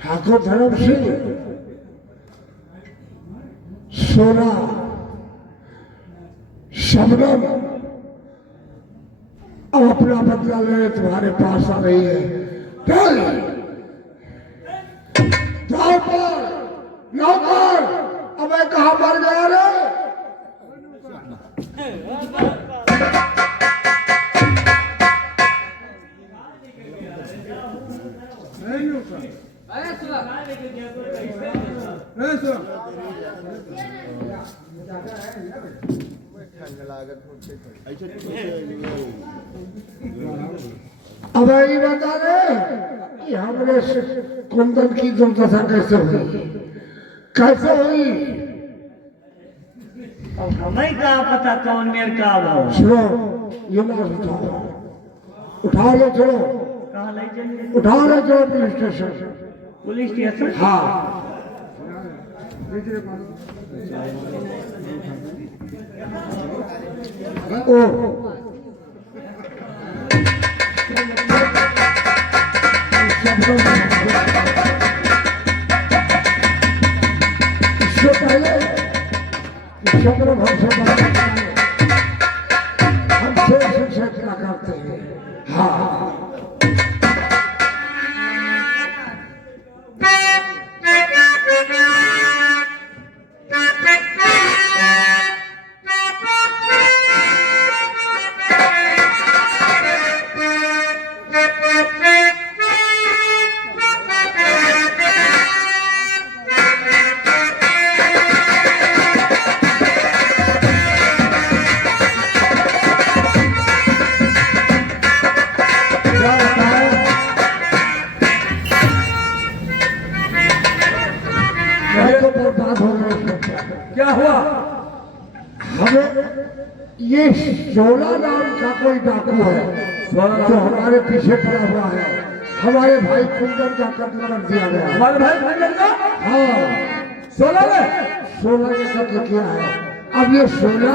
ठाकुर धर्म सिंह 16 शबनम अब अपना बदला लेने तुम्हारे पास आ रही है। चल नौकर अब कहा मर गया रे। अब ये बता रहे कि हमने कुंदन की दुर्दशा कैसे हुई, कैसे हुई? अब हमें क्या पता कौन मेरे का हो। सुनो ये लाश उठा लो, चलो कहाँ ले जाएंगे? उठा लो, चलो पुलिस स्टेशन। Police station? हाँ ओ इससे पहले चंद्र हमसे शिक्षक क्या करते हैं। हाँ क्या हुआ? हमें ये 16 नाम का कोई डाकू है जो हमारे पीछे पड़ा हुआ है। हमारे भाई कुंदन का कत्ल कर दिया गया। हमारे भाई कुंदन का? हाँ 16 ने कत्ल किया है। अब ये 16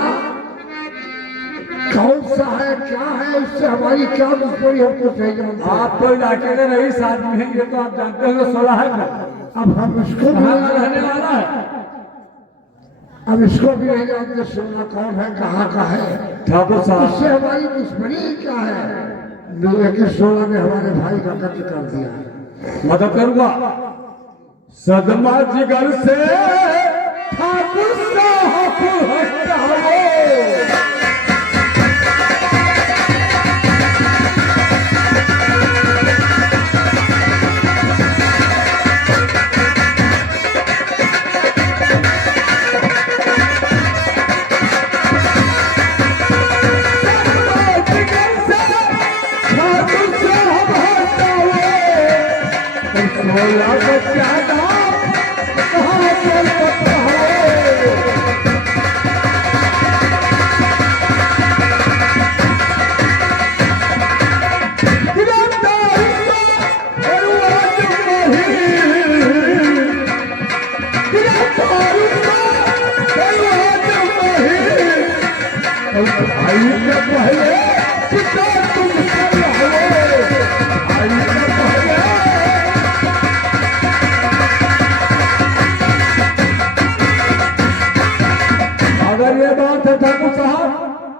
कौन सा है, क्या है, इससे हमारी क्या दुश्मनी हमको सही जानते हैं। आप तो इलाके में रईस आदमी हैं, ये तो आप जानते हो 16 है। अब हम इसको रहने वाला है। अब इसको भी नहीं जानते 16 कौन है, कहाँ का है। ठाकुर साहब इससे हमारी दुश्मनी क्या है? लेकिन 16 ने हमारे भाई का कत्ल कर दिया। मदद करूंगा। सदमा जिगर से ठाकुर साहब हटाओ।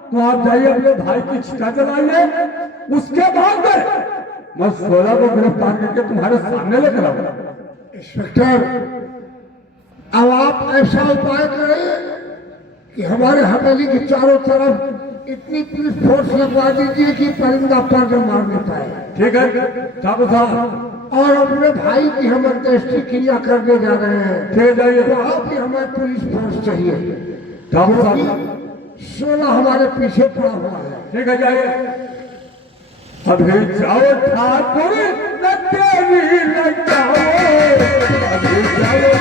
तो आप जाइए अपने भाई की चिता जलाइए, उसके बाद में मैं 16 को गिरफ्तार करके तुम्हारे सामने लेकर आऊंगा। इंस्पेक्टर अब आप ऐसा उपाय करें कि हमारे हवेली के चारों तरफ इतनी पुलिस फोर्स लगवा दीजिए कि परिंदा पर न मारने पाए। ठीक है ठाकुर साहब। और अपने भाई की हम अंत्येष्टि क्रिया करने जा रहे हैं। ठीक जाइए, वहाँ भी हमें पुलिस फोर्स चाहिए। ठाकुर साहब 16 हमारे पीछे पड़ा हुआ है। ठीक है जाइए। अभी जाओ ठाकुर न तेरी लग जाओ। अभी जाओ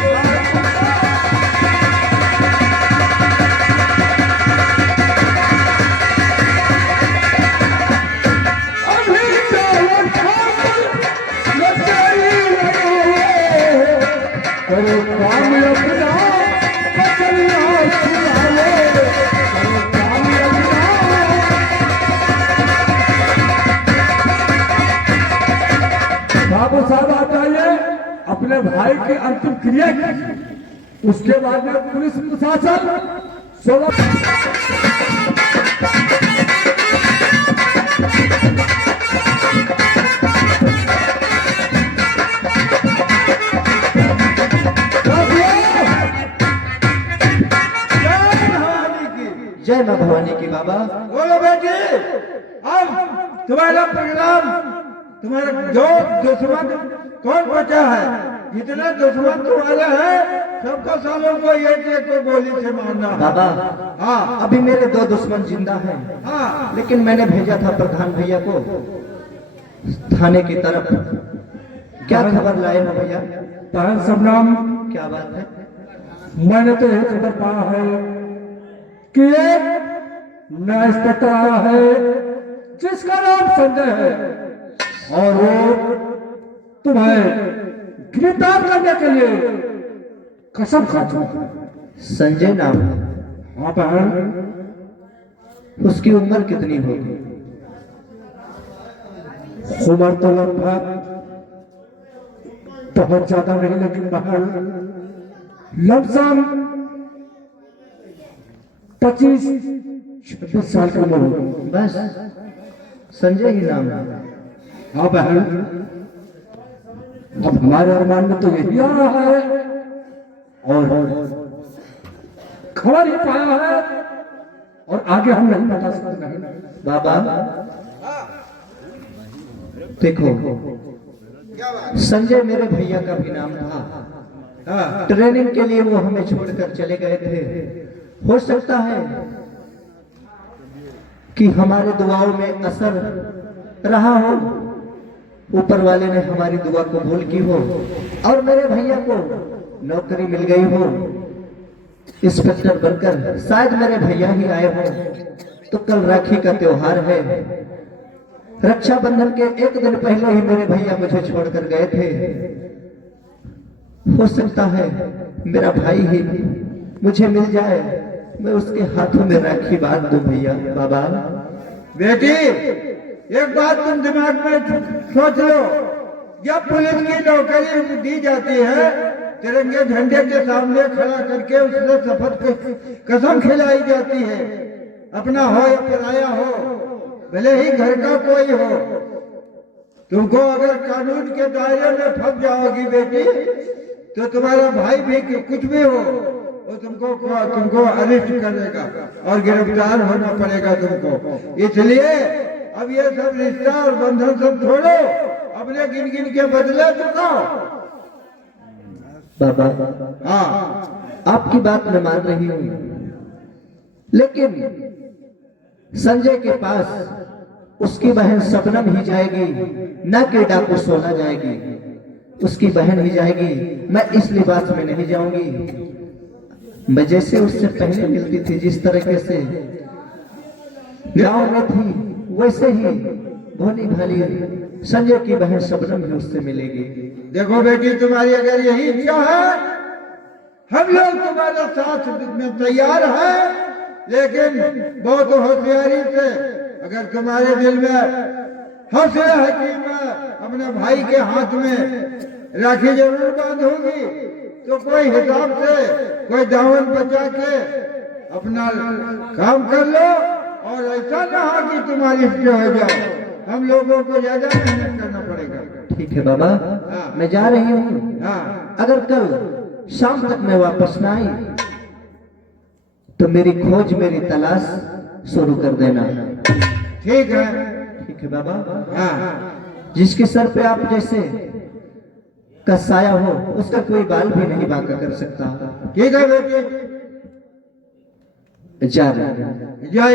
काम अपना बाबू साहब आप जाइए, अपने भाई की अंतिम क्रिया की, उसके बाद में पुलिस प्रशासन 16 जय मां भवानी की बाबा। बोलो बेटी, अब तुम्हारा प्रोग्राम, तुम्हारा जो दुश्मन कौन बचा है, जितने दुश्मन तुम्हारे हैं सबको सालों को एक एक को गोली से मारना है। बाबा हाँ अभी मेरे 2 दुश्मन जिंदा हैं, हाँ लेकिन मैंने भेजा था प्रधान भैया को थाने की तरफ। क्या खबर लाए हो भैया? बहन सबनाम, क्या बात है? मैंने तो यह खबर पाया है कि एक नया इंस्पेक्टर आया है जिसका नाम संजय है, और वो तुम्हें गिरफ्तार करने के लिए कसम खा चुका है। संजय नाम है। हाँ बहन, उसकी उम्र कितनी होगी? उम्र तो लगभग बहुत ज्यादा नहीं, लेकिन बहन लमसम 25-26 साल की उम्र होगी। बस संजय ही नाम है। हाँ बहन, अब हमारे अरमान में तो यही आ रहा है, और खबर ही पाया है, और आगे हम नहीं बता सकते। नहीं बाबा देखो, संजय मेरे भैया का भी नाम था। ट्रेनिंग के लिए वो हमें छोड़कर चले गए थे। हो सकता है कि हमारे दुआओं में असर रहा हो, ऊपर वाले ने हमारी दुआ को कबूल की हो, और मेरे भैया को नौकरी मिल गई हो इंस्पेक्टर बनकर। शायद मेरे भैया ही आए हो। तो कल राखी का त्योहार है। रक्षाबंधन के एक दिन पहले ही मेरे भैया मुझे छोड़कर गए थे। हो सकता है मेरा भाई ही मुझे मिल जाए, मैं उसके हाथों में राखी बांध दूं भैया। बाबा बेटी, एक बात तुम दिमाग में सोच लो, जब पुलिस की नौकरी दी जाती है, तिरंगे झंडे के सामने खड़ा करके उससे शपथ कसम खिलाई जाती है, अपना हो या पराया हो, भले ही घर का कोई हो। तुमको अगर कानून के दायरे में फंस जाओगी बेटी, तो तुम्हारा भाई भी कुछ भी हो, वो तुमको अरेस्ट करेगा और गिरफ्तार होना पड़ेगा तुमको। इसलिए अब ये सब रिश्ता और बंधन सब छोड़ो, अपने गिन गिन के बदले चुकाओ। बाबा हाँ आपकी बात मैं मान रही हूँ, लेकिन संजय के पास उसकी बहन शबनम ही जाएगी, न कि डाकू सोना जाएगी। उसकी बहन ही जाएगी। मैं इस लिबास में नहीं जाऊंगी। मैं जैसे उससे पहले मिलती थी, जिस तरीके से गांव में थी, वैसे ही भोली भाली संजय की बहन शबनम ही उससे मिलेगी। देखो बेटी, तुम्हारी अगर यही इच्छा है, हम लोग तुम्हारे साथ में तैयार हैं, लेकिन बहुत होशियारी से। अगर तुम्हारे दिल में हौसला है कि मैं अपने भाई के हाथ में राखी जरूर बांधूंगी, तो कोई हिसाब से कोई दामन बचा के अपना काम कर लो, और ऐसा ना हो कि तुम्हारी हत्या हो जाए। हम लोगों को ज्यादा मेहनत करना पड़ेगा। ठीक है बाबा, मैं जा रही हूँ। हाँ अगर कल शाम तक मैं वापस ना आई, तो मेरी खोज, मेरी तलाश शुरू कर देना। ठीक है। ठीक है बाबा। हाँ जिसके सर पे आप जैसे का साया हो, उसका कोई बाल भी नहीं बांका कर सकता। ठीक है बेटी, जा रहे हैं। जय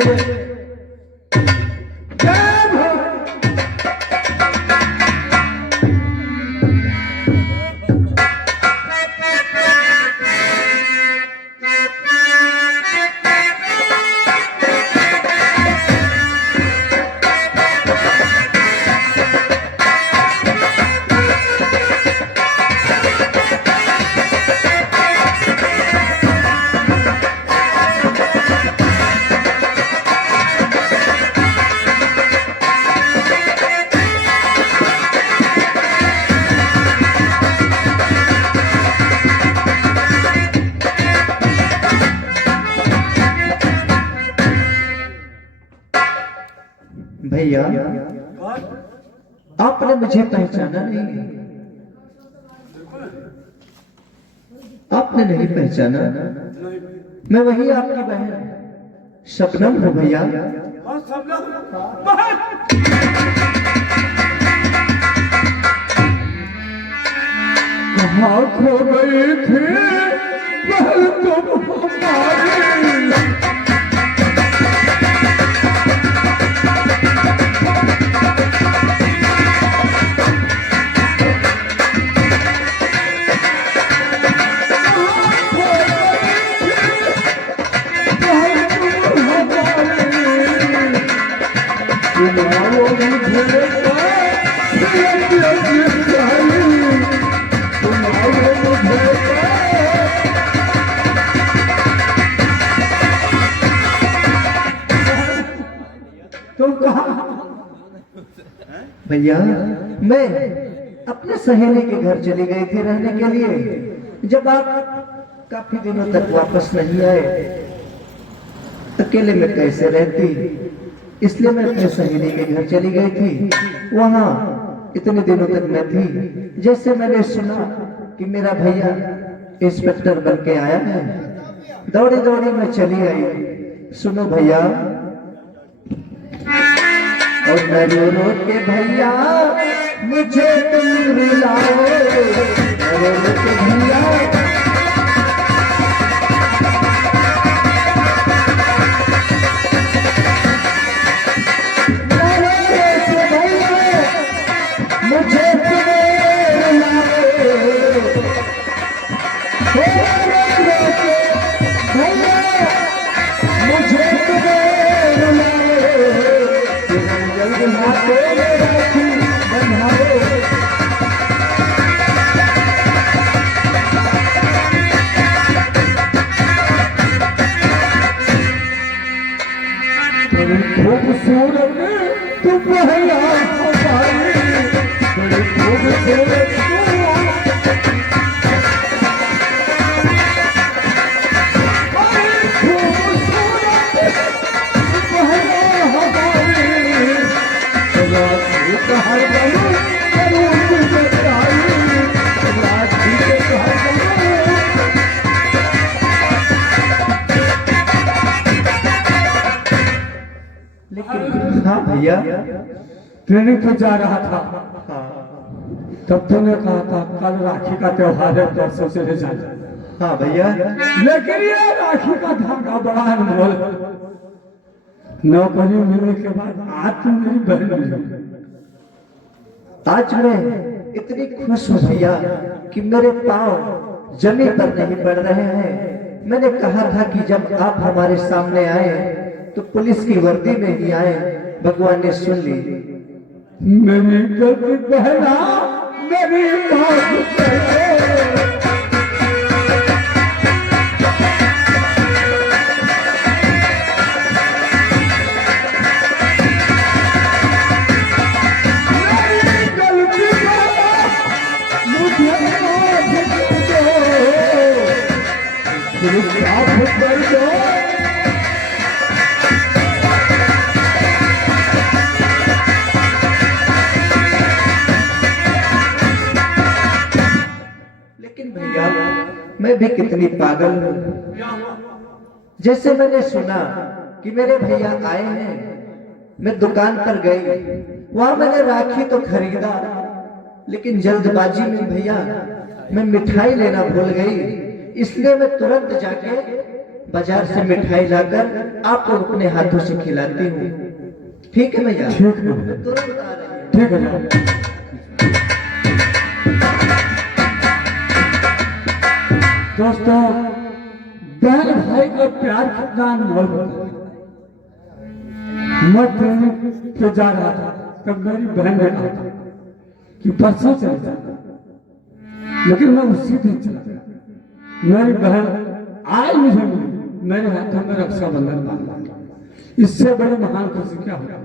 भैया आपने मुझे पहचाना नहीं, आपने नहीं पहचाना। मैं वही आपकी बहन शबनम हूँ भैया। कहाँ खो गई थी बहन तुम हमारी। तुम कहाँ? भैया मैं अपने सहेली के घर चली गई थी रहने के लिए। जब आप काफी दिनों तक वापस नहीं आए, अकेले में कैसे रहती, इसलिए मैं अपने सहेली के घर चली गई थी। वहां इतने दिनों तक मैं थी। जैसे मैंने सुना कि मेरा भैया इंस्पेक्टर बन के आया है, दौड़ी दौड़ी मैं चली आई। सुनो भैया, और मैं रो रो के भैया मुझे तुम रुलाओ, रो रो के भैया मुझे तुम रुलाओ, भैया मुझे तुम रुलाओ, जल्दी हाथों में राखी बंधाओ। बड़ी खूबसूरत तुम भैया हमारी, बड़ी खूबसूरत लेकिन हाँ भैया, ट्रेनिंग पे जा रहा था, तब तूने कहा था कल राखी का त्योहार है, परसों से ले जाना। हाँ भैया, लेकिन ये राखी का धागा बड़ा अनमोल। नौकरी मिलने के बाद आज तुम मेरी बहन मिली। आज मैं इतनी खुश हूँ भैया कि मेरे पांव जमीन पर नहीं पड़ रहे हैं। मैंने कहा था कि जब आप हमारे सामने आए तो पुलिस की वर्दी में ही आए, भगवान ने सुन ली। मेरी गलती बहना, मेरी माफ कर। लेकिन भैया मैं भी कितनी पागल हूँ। जैसे मैंने सुना कि मेरे भैया आए हैं, मैं दुकान पर गई, वहां मैंने राखी तो खरीदा, लेकिन जल्दबाजी में भैया मैं मिठाई लेना भूल गई। इसलिए मैं तुरंत जाके बाजार से मिठाई लाकर आपको अपने हाथों से खिलाती हूँ। ठीक है भैया? ठीक है, मैं तुरंत आ रही हूँ। ठीक है। दोस्तों, बहन भाई का प्यार कितना अनमोल होता है। मैं ट्रेनिंग पे जा रहा था, तब मेरी बहन ने कहा था कि परसों चले जाना, लेकिन मैं उसी दिन चला गया। मेरी बहन आज मुझे मिली, मेरे हाथों में रक्षाबंधन बांधा। इससे बड़ी महान खुशी क्या होगा?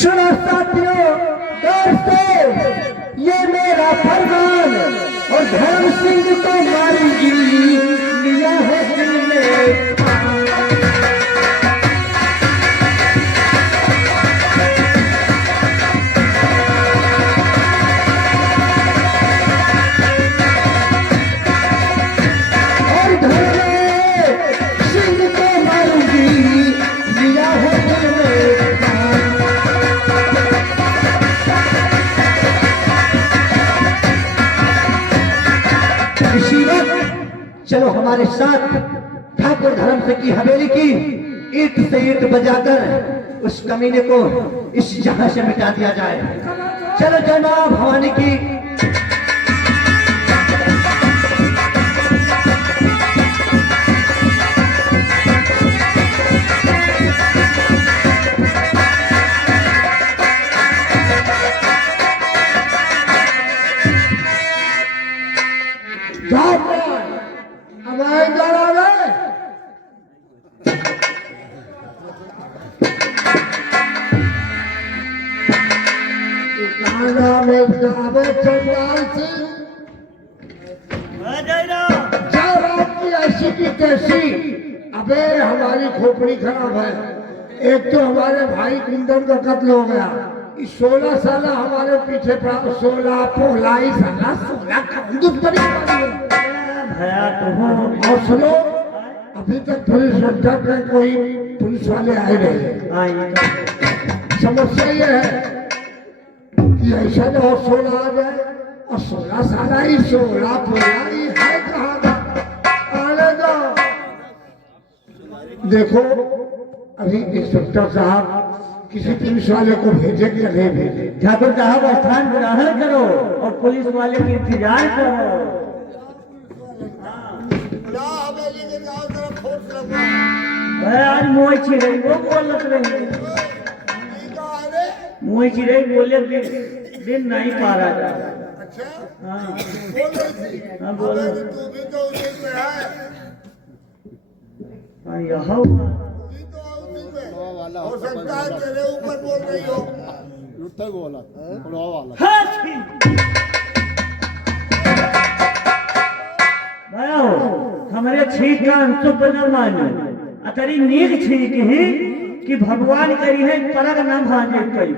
सुनो साथियों, दोस्तों, ये मेरा फरमान और धर्म सिंह को मारूंगी लिया है दिल में। और धर्म सिंह को मारूंगी लिया है दिल में। इसी वक्त चलो हमारे साथ ठाकुर धर्म सिंह की हवेली की ईंट से ईंट बजाकर उस कमीने को इस जहां से मिटा दिया जाए। चलो जय मां भवानी की। अब आए जरा रे नाम है जावे चंडाल सिंह। जब आपकी ऐसी की तैसी, अबे हमारी खोपड़ी खराब है। एक तो हमारे भाई कुंदन का कत्ल हो गया, 16 साल हमारे पीछे पड़ा, 16 पोलाई साला 16 कंदूक बनी और सुनो, अभी तक पुलिस स्टेशन में कोई पुलिस वाले आए नहीं। समस्या ये है कि ऐसा न हो 16 आ जाए और 16 साल ही 16 पोलाई है कहाँ का आने दो। देखो अभी इंस्पेक्टर साहब किसी पुलिस वाले को भेजे कि नहीं भेजे। ठाकुर साहब स्थान ग्रहण करो और पुलिस वाले की इंतजार करो। भाई आज मोह चिड़ै वो बोलत रही, मोह चिड़ै बोले दिन नहीं पा रहा था। हाँ हाँ बोलो। यहाँ हो सकता है तेरे ऊपर बोल रही हो। बोला वाला हमारे छीक का अंशु बना मानो अतरी नीक छीक ही कि भगवान करी है परग नाम भाजे करी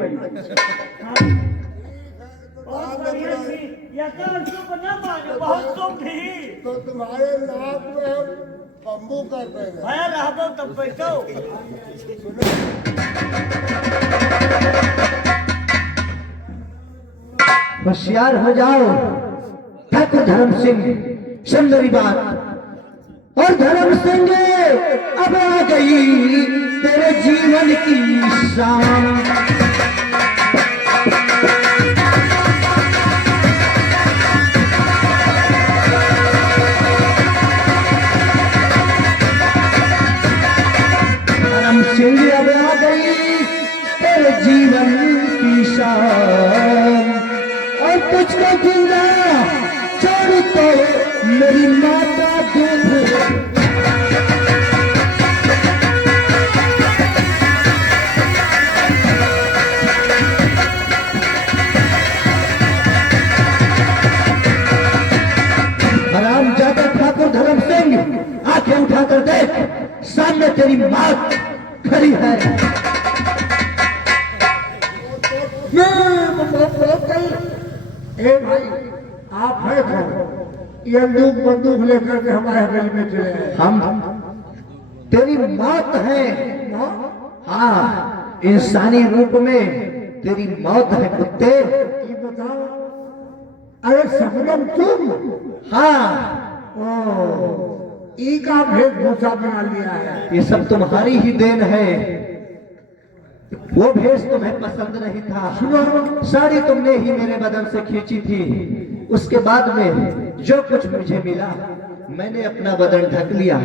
बहुत तुम थी तो तुम्हारे नाक में हम बम्बू कर देंगे। भया रह दो तब बैठो। होशियार हो जाओ ठाकुर धर्म सिंह, सुन मेरी बात। और धर्म सिंह अब आ गई तेरे जीवन की शाम। धर्म सिंह अब आ गई तेरे जीवन की शाम। और तुझको जिंदा छोड़ तो मेरी माता दूध। हराम जादा ठाकुर धर्म सिंह, आंखें उठाकर देख, सामने तेरी मां खड़ी है। ए भाई आप है कौन? ये बंदूक लेकर के हमारे हवेली में चले आए। हम तेरी मौत है। हाँ, इंसानी रूप में तेरी मौत है कुत्ते। ये बताओ, अरे सबनम तुम? हाँ, ई का वेशभूषा बना लिया है। ये सब तुम्हारी ही देन है। वो भेष तुम्हें पसंद नहीं था। सुनो, साड़ी तुमने ही मेरे बदन से खींची थी। उसके बाद में जो कुछ मुझे मिला मैंने अपना बदन ढक लिया।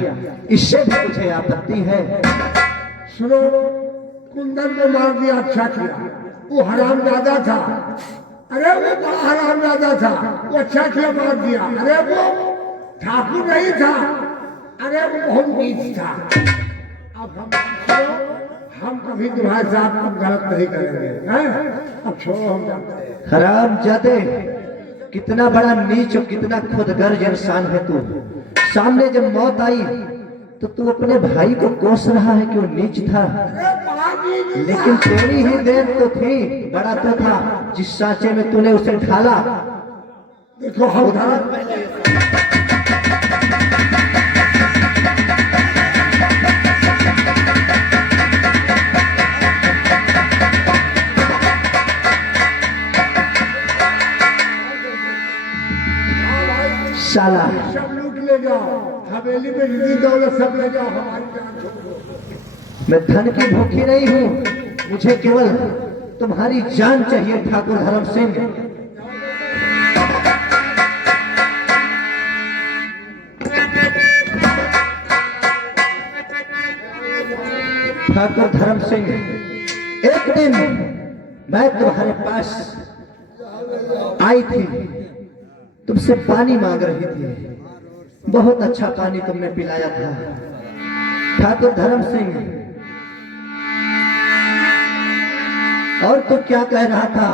इससे भी मुझे आपत्ति है। सुनो, कुंदन को मार दिया, अच्छा किया। वो हरामजादा था। अरे वो बड़ा हरामजादा था, वो अच्छा किया मार दिया। अरे वो ठाकुर नहीं था, अरे वो बहुत नीच था। अब हम हम कभी तुम्हारे साथ गलत नहीं करेंगे, हैं? अब छोड़ो, हम जानते हैं। हराम जाते, कितना बड़ा नीच और कितना खुदगर्ज इंसान है तू। सामने जब मौत आई तो तू अपने भाई को कोस रहा है कि वो नीच था, लेकिन तेरी ही देर तो थी, बड़ा तो था जिस सांचे में तूने उसे ढाला। देखो हम साला सब लूट ले जाओ, हवेली में जितनी दौलत सब ले जाओ, हमारी जान छोड़ो। मैं धन की भूखी नहीं हूँ, मुझे केवल तुम्हारी जान चाहिए ठाकुर धर्म सिंह। ठाकुर धर्म सिंह, एक दिन मैं तुम्हारे पास आई थी, तुमसे पानी मांग रही थी, बहुत अच्छा पानी तुमने पिलाया था। ठाकुर धर्म सिंह, और तो क्या कह रहा था,